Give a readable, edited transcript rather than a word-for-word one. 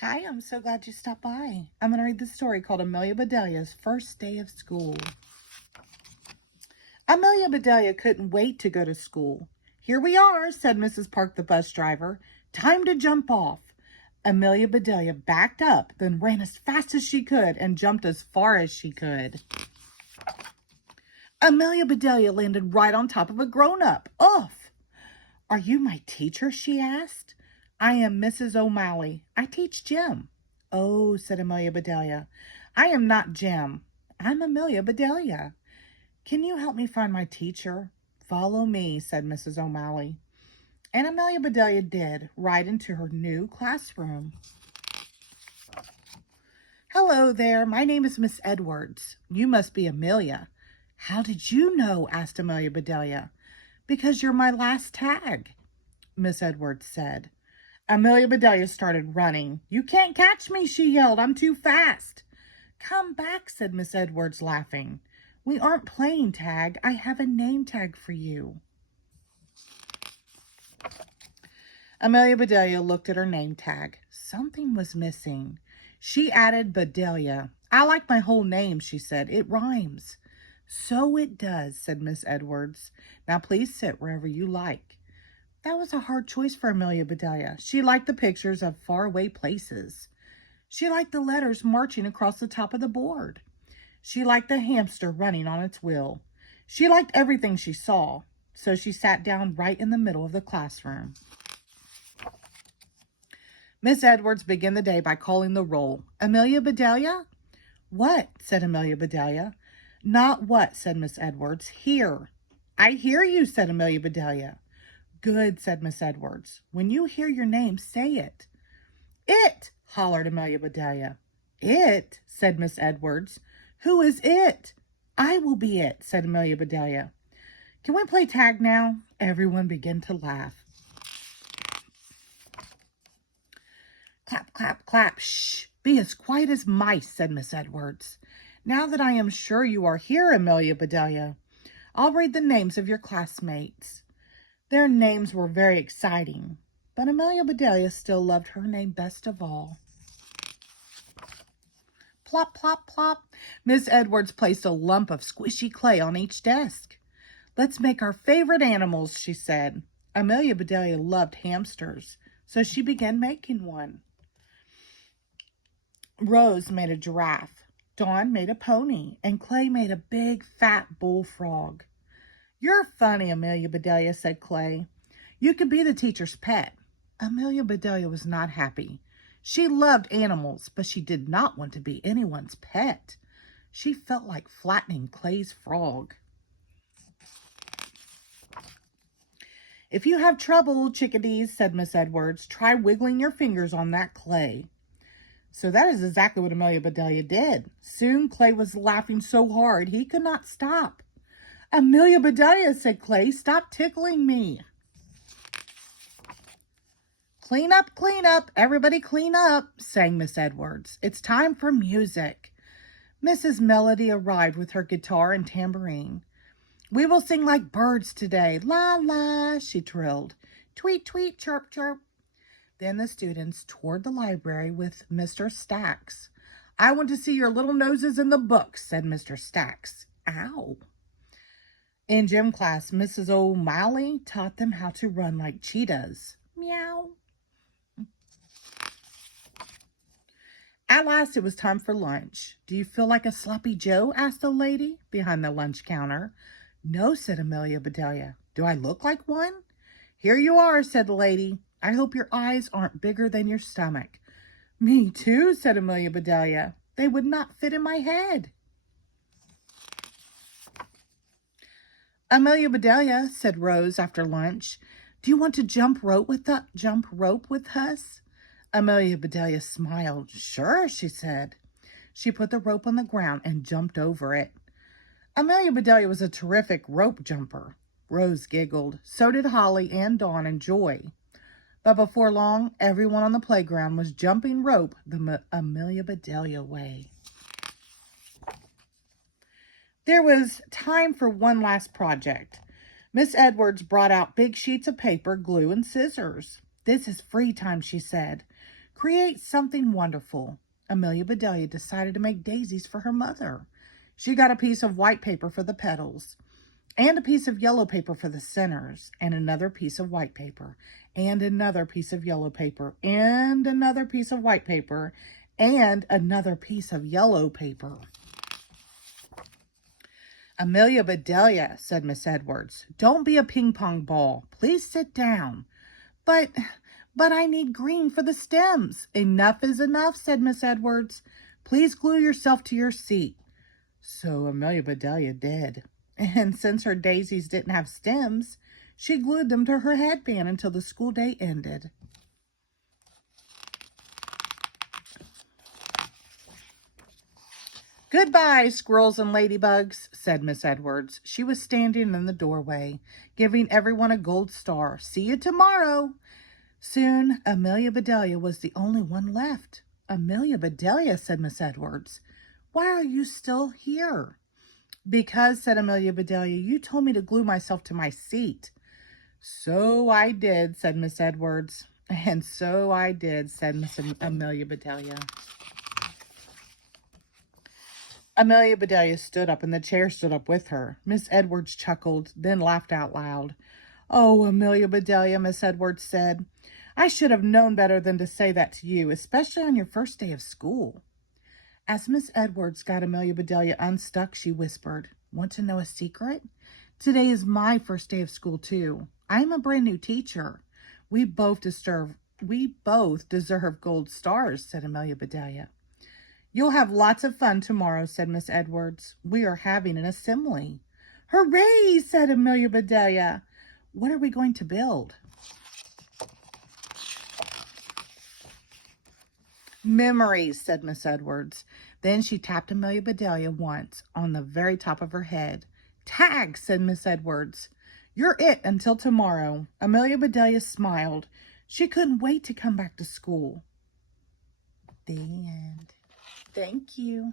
Hi, I'm so glad you stopped by. I'm going to read the story called Amelia Bedelia's First Day of School. Amelia Bedelia couldn't wait to go to school. Here we are, said Mrs. Park, the bus driver. Time to jump off. Amelia Bedelia backed up, then ran as fast as she could and jumped as far as she could. Amelia Bedelia landed right on top of a grown-up. Oof! Are you my teacher? She asked. I am Mrs. O'Malley. I teach Jim. Oh, said Amelia Bedelia. I am not Jim. I'm Amelia Bedelia. Can you help me find my teacher? Follow me, said Mrs. O'Malley. And Amelia Bedelia did, right into her new classroom. Hello there. My name is Miss Edwards. You must be Amelia. How did you know? Asked Amelia Bedelia. Because you're my last tag, Miss Edwards said. Amelia Bedelia started running. You can't catch me, she yelled. I'm too fast. Come back, said Miss Edwards, laughing. We aren't playing tag. I have a name tag for you. Amelia Bedelia looked at her name tag. Something was missing. She added Bedelia. I like my whole name, she said. It rhymes. So it does, said Miss Edwards. Now please sit wherever you like. That was a hard choice for Amelia Bedelia. She liked the pictures of faraway places. She liked the letters marching across the top of the board. She liked the hamster running on its wheel. She liked everything she saw, so she sat down right in the middle of the classroom. Miss Edwards began the day by calling the roll. Amelia Bedelia? What? Said Amelia Bedelia. Not what, said Miss Edwards. Here. I hear you, said Amelia Bedelia. Good, said Miss Edwards. When you hear your name, say it. It, hollered Amelia Bedelia. It, said Miss Edwards. Who is it? I will be it, said Amelia Bedelia. Can we play tag now? Everyone began to laugh. Clap, clap, clap. Shh. Be as quiet as mice, said Miss Edwards. Now that I am sure you are here, Amelia Bedelia, I'll read the names of your classmates. Their names were very exciting, but Amelia Bedelia still loved her name best of all. Plop, plop, plop. Miss Edwards placed a lump of squishy clay on each desk. Let's make our favorite animals, she said. Amelia Bedelia loved hamsters, so she began making one. Rose made a giraffe, Dawn made a pony, and Clay made a big, fat bullfrog. You're funny, Amelia Bedelia, said Clay. You could be the teacher's pet. Amelia Bedelia was not happy. She loved animals, but she did not want to be anyone's pet. She felt like flattening Clay's frog. If you have trouble, chickadees, said Miss Edwards, try wiggling your fingers on that clay. So that is exactly what Amelia Bedelia did. Soon Clay was laughing so hard he could not stop. Amelia Bedelia, said Clay, stop tickling me. Clean up, everybody clean up, sang Miss Edwards. It's time for music. Mrs. Melody arrived with her guitar and tambourine. We will sing like birds today. La, la, she trilled. Tweet, tweet, chirp, chirp. Then the students toured the library with Mr. Stacks. I want to see your little noses in the books, said Mr. Stacks. Ow. In gym class, Mrs. O'Malley taught them how to run like cheetahs. Meow. At last, it was time for lunch. Do you feel like a sloppy Joe? Asked the lady behind the lunch counter. No, said Amelia Bedelia. Do I look like one? Here you are, said the lady. I hope your eyes aren't bigger than your stomach. Me too, said Amelia Bedelia. They would not fit in my head. Amelia Bedelia, said Rose after lunch, do you want to jump rope with us? Amelia Bedelia smiled. Sure, she said. She put the rope on the ground and jumped over it. Amelia Bedelia was a terrific rope jumper. Rose giggled. So did Holly and Dawn and Joy. But before long, everyone on the playground was jumping rope the Amelia Bedelia way. There was time for one last project. Miss Edwards brought out big sheets of paper, glue, and scissors. This is free time, she said. Create something wonderful. Amelia Bedelia decided to make daisies for her mother. She got a piece of white paper for the petals, and a piece of yellow paper for the centers, and another piece of white paper, and another piece of yellow paper, and another piece of white paper, and another piece of yellow paper. Amelia Bedelia, said Miss Edwards, don't be a ping-pong ball. Please sit down. But I need green for the stems. Enough is enough, said Miss Edwards. Please glue yourself to your seat. So Amelia Bedelia did. And since her daisies didn't have stems, she glued them to her headband until the school day ended. Goodbye, squirrels and ladybugs, said Miss Edwards. She was standing in the doorway, giving everyone a gold star. See you tomorrow. Soon, Amelia Bedelia was the only one left. Amelia Bedelia, said Miss Edwards, why are you still here? Because, said Amelia Bedelia, you told me to glue myself to my seat. So I did, said Miss Edwards. And so I did, said Miss Amelia Bedelia. Amelia Bedelia stood up and the chair stood up with her. Miss Edwards chuckled, then laughed out loud. Oh, Amelia Bedelia, Miss Edwards said, I should have known better than to say that to you, especially on your first day of school. As Miss Edwards got Amelia Bedelia unstuck, she whispered, want to know a secret? Today is my first day of school, too. I am a brand new teacher. We both deserve gold stars, said Amelia Bedelia. You'll have lots of fun tomorrow, said Miss Edwards. We are having an assembly. Hooray, said Amelia Bedelia. What are we going to build? Memories, said Miss Edwards. Then she tapped Amelia Bedelia once on the very top of her head. Tag, said Miss Edwards. You're it until tomorrow. Amelia Bedelia smiled. She couldn't wait to come back to school. The end. Thank you.